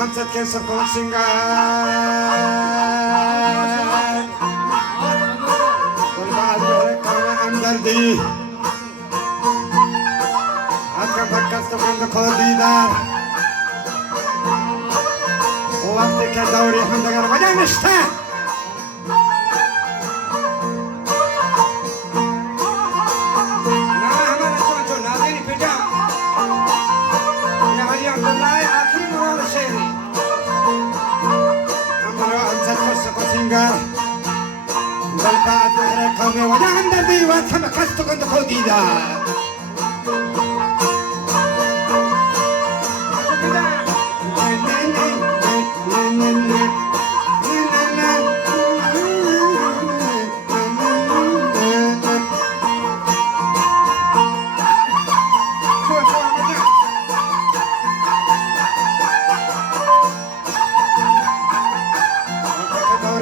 Hamzat ke sabkon singar Kulbaaz yore kana amdardi Atka bakkas to kand khodidar O vaqti ke davri hamdagar wajah nishta Na hamara choncho nazini pija Ya Ali Abdullah akhir murad shehri Singar Balbaat rekam mein wajah hamdardi Atka bakkas to kand khodidar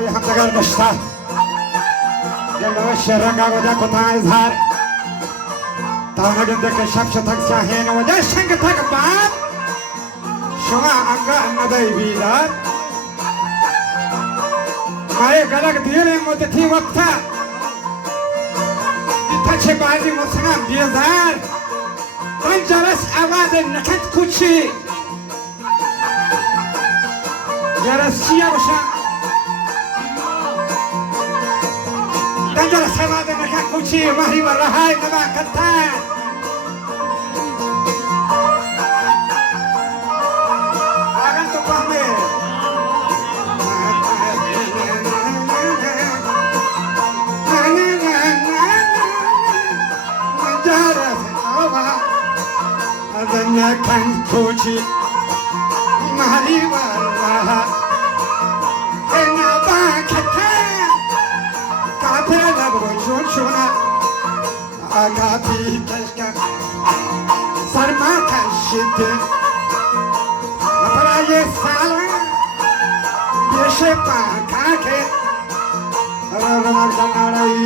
Hamdagar bashta Yalla sheranga wajah kota izhar Tawna ginde ke shaksh tak sahin wajah shang tak baat Shuma anga nadai bidar Maye galag diyele mudti waqta Itache bazi musnam bizar Tan jaras awaz nakat kuchi Jaras chiya basha Tanjara sama dengan kak kunci mahri warahai nama kata. Akan tu pahme. Tanjara sama dengan kak kunci mahri warahai nama kata. Kapela bojun shona agapi keska sarma kashite aparaye sala yeshe pa kake ramak danai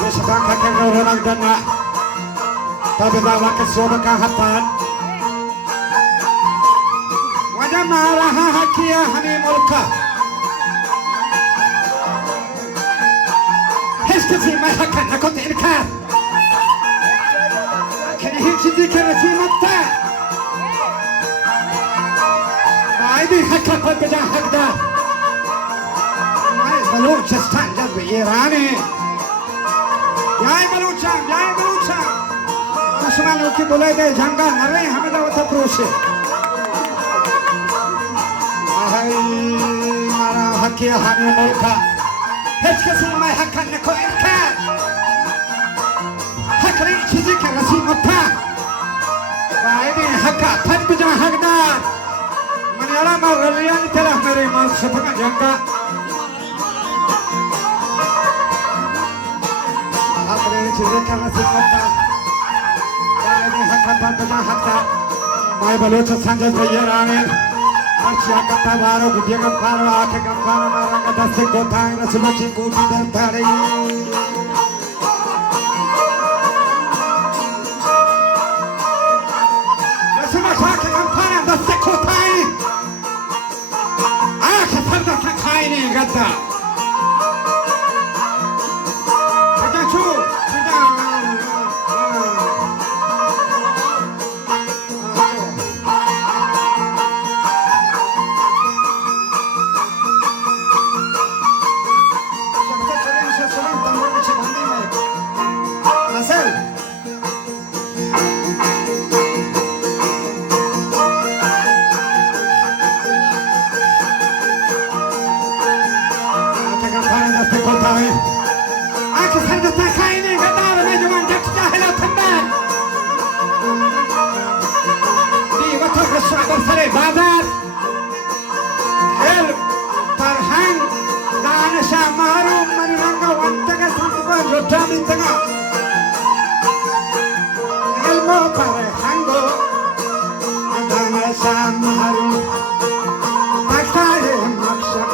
yeshe pa kake ramak dana tabe dawa ke soba ka hatan Maraha hakia hani mulka Heskezi mai hakan nakot irkar Kani hinchidi karasi matta Maidi hakka par beja hakda Mai Balochistan jab Irani Yai Balochan Dushmanon ki bulay de janga nare hame dawata prushe Mara hakia hani mulka Heskezi mai hakan nakot irkar Hakri chizi karasi matta Maidi hakka par beja hakda Maniara maraliyan telah mere mal sepaka jangka Hakri chizi karasi matta Maidi hakka par beja hakda Mai Balochistan jab Irani Archia kata baru gede gampar akhe gampar marang dase kothai rasmachi kuti dartare rasmachi akhe gampar dase kothai akhe sarda khai ne gadda Kachu برسر بازار علم فرهنگ دانش معروف من رنگا وانتگا سنتگا جوتا منتگا علم فرهنگ دانش معروف تکتار مقصد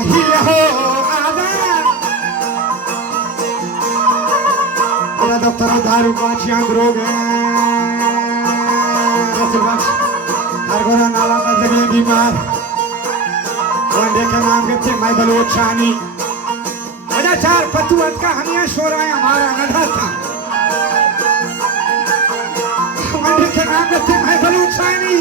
هی هو آدم یا دکتر دارو باچی اندروگه Argora nala mazagi bimar Wande ka naam gete mai balochani Aja char patuat ka hamiya shoraya hamara nadha tha Wande ka naam gete mai balochani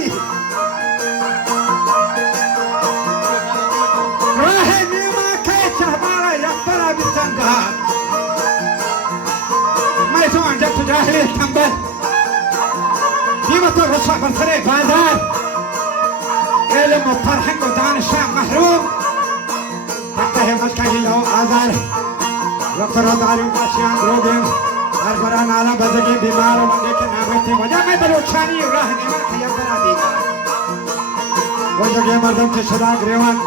Rahe nima kay chahmara yakbara bitanga Mai to anja tujahile tambal قيمة الرصاص بالفريق بازار علم وفرحك ودانش محروم تنتهي مشكلة له آزار دكتور داري وماشيان دروبين هربران على بزرگی بیمار و مندی که نامتی وجه میں بلوچانی راه نیمار خیال برا دیگر وجه مردم چه شدا گریوان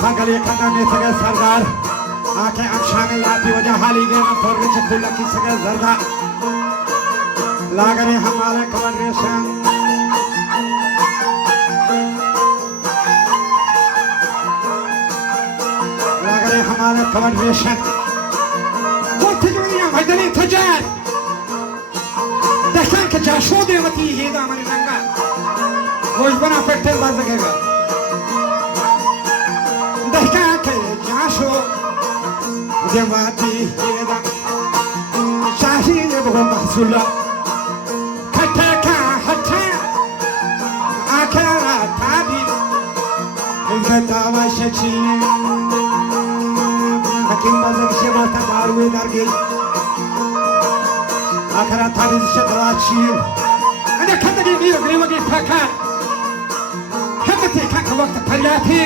پاگلی کندن نیسگه سردار آنکه امشانه یادی وجه حالی گیرن پرگی چه کلکی سگه زرده लागरे हमारे कॉन्ग्रेशन लागरे हमारे कॉन्ग्रेशन वो दुनिया मैदानी तजार देखा कि जाशो देवती है दामनी रंगा वो इस बना फैक्टर बाज लगेगा देखा कि जाशो देवती है दाम शाही ने बहुत महसूला Dawa shachi hakim bazak sheba tabaru darge akhara tariz shadachi ana kadagi mir grimagi fakar hamati kan waqt pariyati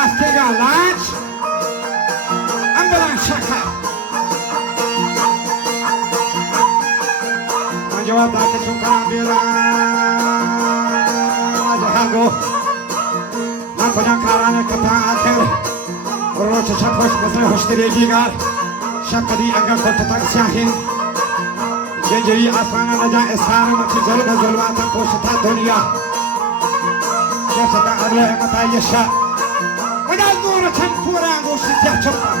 astega lach ambalan shaka jawab dake shukran bila من خودم کارانه کتان آخر رو چشم خوش مثل خوشتری دیگر شکلی اگر کلت تک سیاهین جنجری آسمان نجا اسلام مچی ظلم ظلمات پوشتا دنیا جسد عدل امتا یشا ودا دور چم پوران گوشت تیه چپا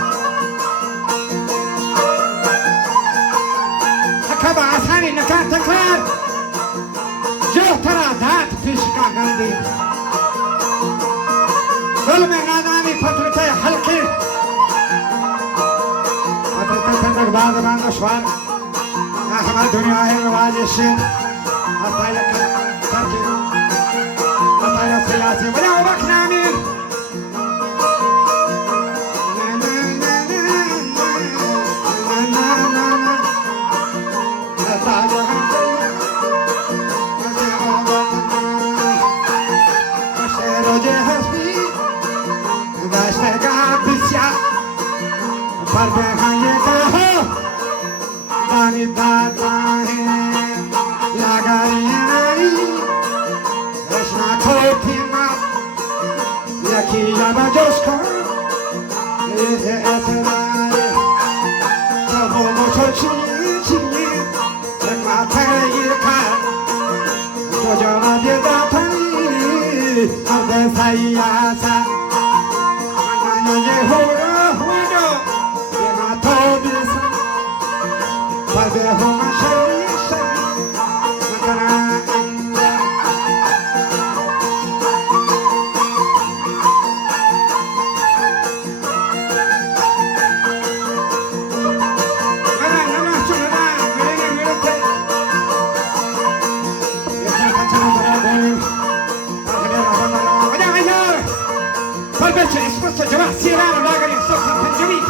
حکب آسانی نکار تکرار جو ترا دات پیشکا گندی ظلم نادانی فترته حلقی فترته تنگ بعد من دشوار همه دنیا ہے رواجشین حتی ترکی حتی سیاسی ولی وقت نامین पर्दे हाँ ये कहो दानी दाता है लगारी नारी रश्ना खोटी माँ यकी याबा जोश को ये ऐसे नारे सबो मोचो चीनी चीनी एक माथे ये कार जो जाना ये दातनी पर्दे साई आसा मना ये हो هم شریش مکرم فالبيت اسمه جماعة سيران ولا قريب صوت الجميل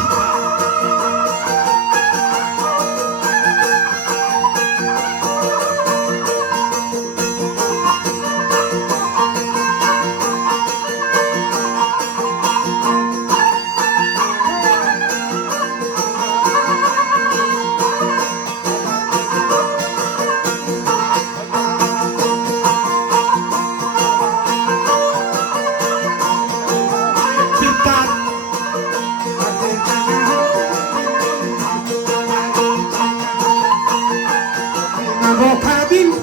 Habil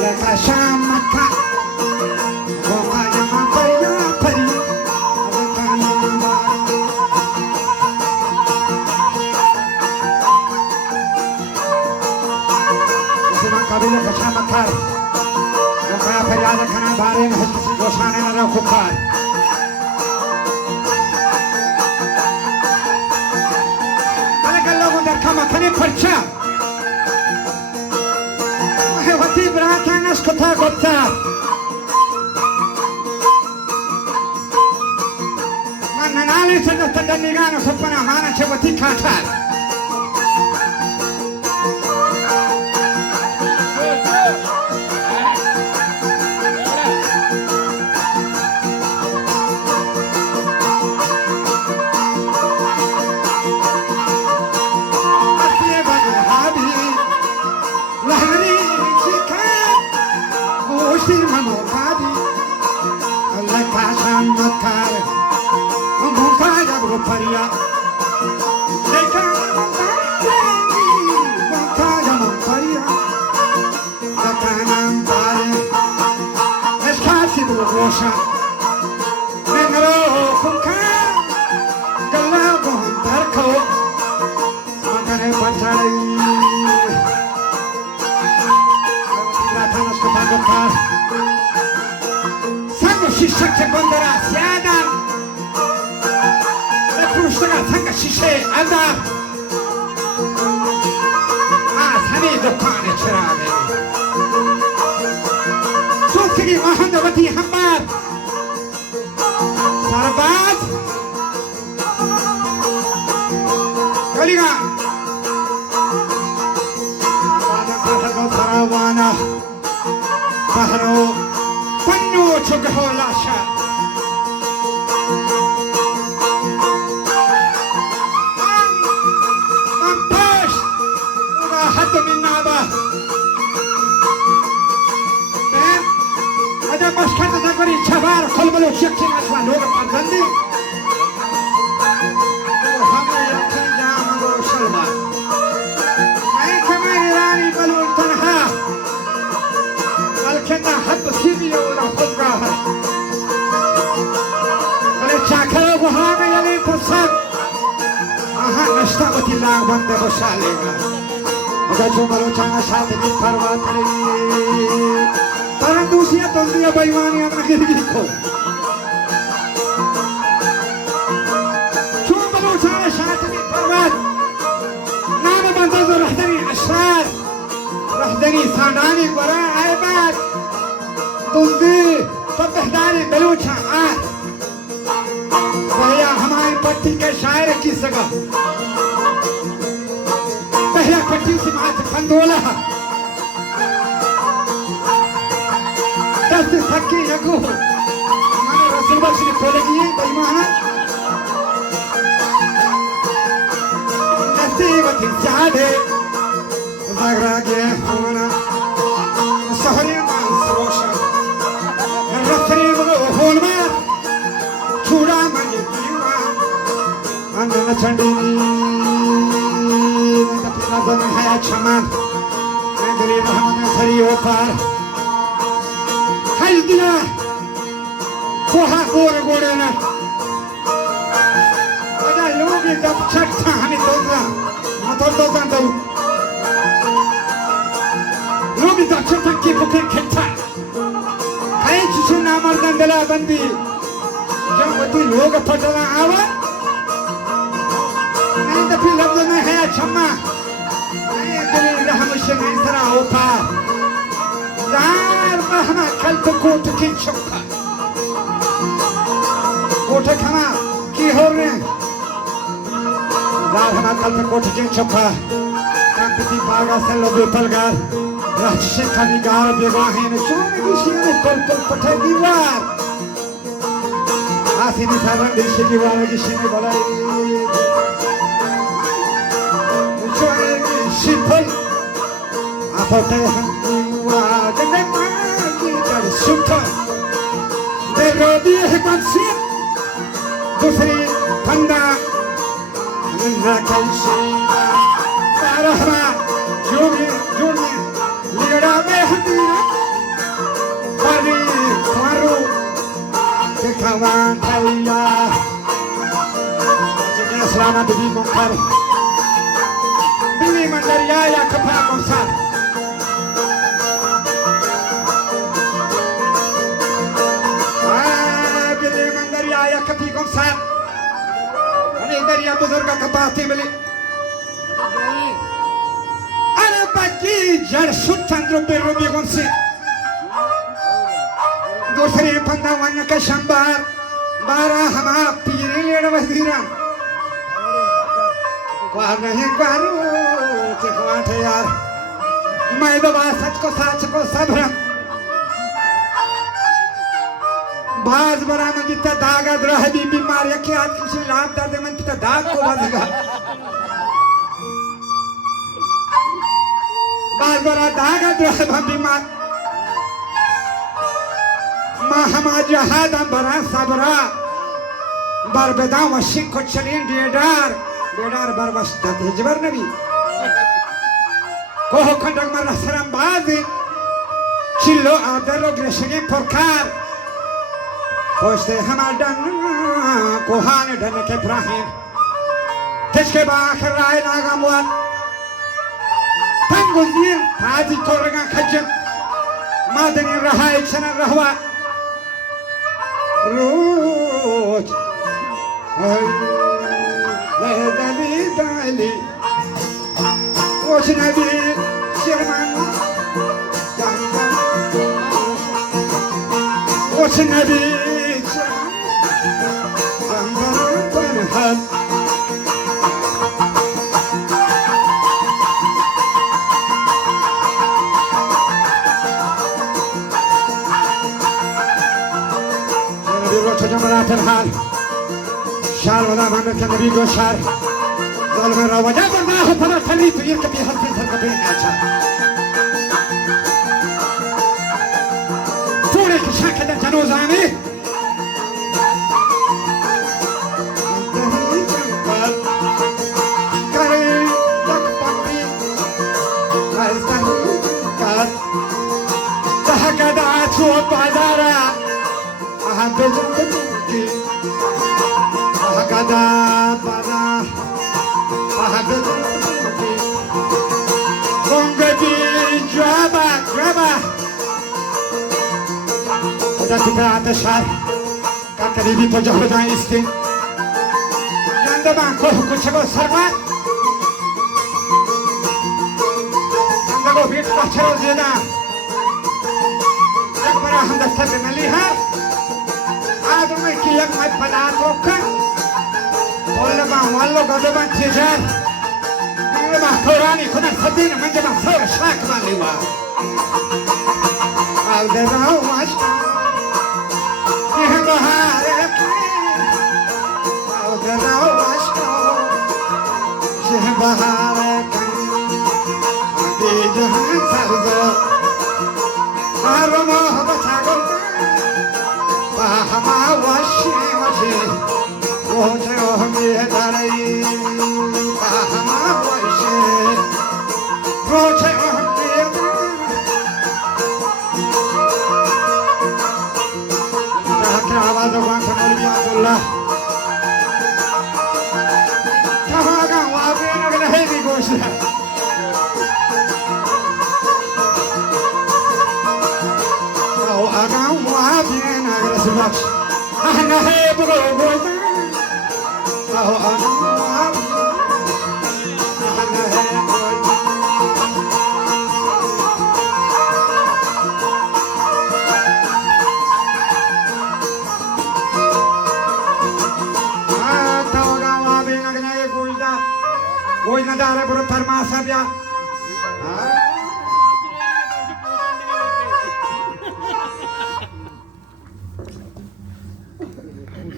Leka Shamaka Wakaya Mapaya Pari Leka Namba Sima Kabila Leka Shamakar Wakaya Pari Leka Nambare Heskisi Goshane Nara Kukar Alaka Logon Dar Kama Kane Parcha Hati beratanas kota kota. Mana nali sudah terdanikan supaya mana sebati kacar. Paria, Leka Makaya Paria, Leka Nambare, Eskasi Bukosha, Nengro Kuka, Galabo Darko, Makane Pachari, Latanos Kopagopar, Sango Shishak Bandara, Siadan. Sanga shishe ada sami dukane chirage sotigi mahandavati hambar sarbaz kaliga sarawana bahro pannu chugholasha Chavar, kolbalo checking as one over Pagandi. Hamilton Yamago Shalva. I come Irani Balutana. Alkenda had the city of the Hogaha. But a chakra of Hamilton Pusan. Aha, Stabati Lavan de Bosaliga. Ogajumalo Chana Shataki Parvatari. Parandusia tondria baimani anagiriko. Chumbalo chana shatani parvat. Nama bandazo rahdani ashrar. Rahdani sandani wara aibad. Tundi tabhdani belucha aat. Vaya हमारी पट्टी के शायर की सगा. पहला पट्टी से मात खंडोला. That's Haki Yaku. Mana Rasulullah Shri Kolegi, Baimana. Nasibati Jade. Zagrage Hona. Sahari Mansrosha. Rafri Holma. Chura Mani Piwa. Andana Chandini. Napilazan Hayat Shaman. Andri Muhammad Sari Opar. Diya koha gore gore na ada logi dab chakta hani doza motor doza dau logi dab chakta ki buke khetta kai chisu na mardan dala bandi jab bati log patala awa nahi to phir lafz mein hai chamma nahi dil rahm shay sara hota مهما كلت قوتك شوكا قوتك هما كي هورن لا هما كلت قوتك شوكا كان بدي باغا سلو بيبلغار راجشي كاني غار بيغاهين شوني بيشين كل پٹھے دیوار آسيني سارن ديشي دیوار گشيني بلاي شوني بيشي پل آپوتے ہم دیوار گنے Sutta de Rodi Hekansi Dusri Panda Nakansi Parahra Jumi Mama Bibi Mongkar Bibi Mandaria ya Kapa Mongkar Bibi Mandaria ya Kapi Mongkar Ini Daria Buzurg Kapa Timeli Ana Baki Jar Sultan Rubi Rubi Mongsi दूसरे पंदावन के शंबर 12 हमा पीरे लेड़ वजीरा क्वार नहीं क्वारू के क्वाटे यार मैं दबा सच को सब्र बाज बरा में जितना दागा द्रह भी बीमारी के आज किसी लाभ दर्द में जितना दाग को बदलेगा बाज बरा दागा द्रह भी बीमार Mahama jahad ambara sabra barbeda washing kochalin dedar barbash dat hijbar nabi koho khandak mar saram bazi chillo adalo greshige porkar koste hamal dan kohan dan ke ibrahim keske ba akhir rai nagamwan tanguzir haji korga khajam madani rahai chana rahwa روج لهدلي دالي وش نبي شرمان وش نبي شرمان جمرات الحال شار ولا ما كان بيجو شار ظلم الرواجع ما هو ترى خليت يركب يحسن سرقتين عشان فورك شكل جنوزاني Agada para Agada Bongadi Jaba Graba Udah kita atas shar Kakak ini tujuh orang istri Yanda bangko kucing sarwa Yanda go bit kacau zina Yang para hendak tapi melihat Aduh mereka yang mai pada rokan Oleh bang wallo gado bang cijar Oleh bang Qurani kuna sabina manja bang sor shak bang liwa Alderau mashka Yeh baharet Alderau mashka Yeh baharet Adi jahan sarzo Haro mohabbat agol Bahama washi washi Roche ohmi darai Bahama washi Roche ohmi Rahakir awaz ogan kanolbi Abdullah Kahagan wabin agna hevi goshla Kahagan wabin agna sibak Ahna hai bro goshla Oh, Goy na dare bro tarmasa bya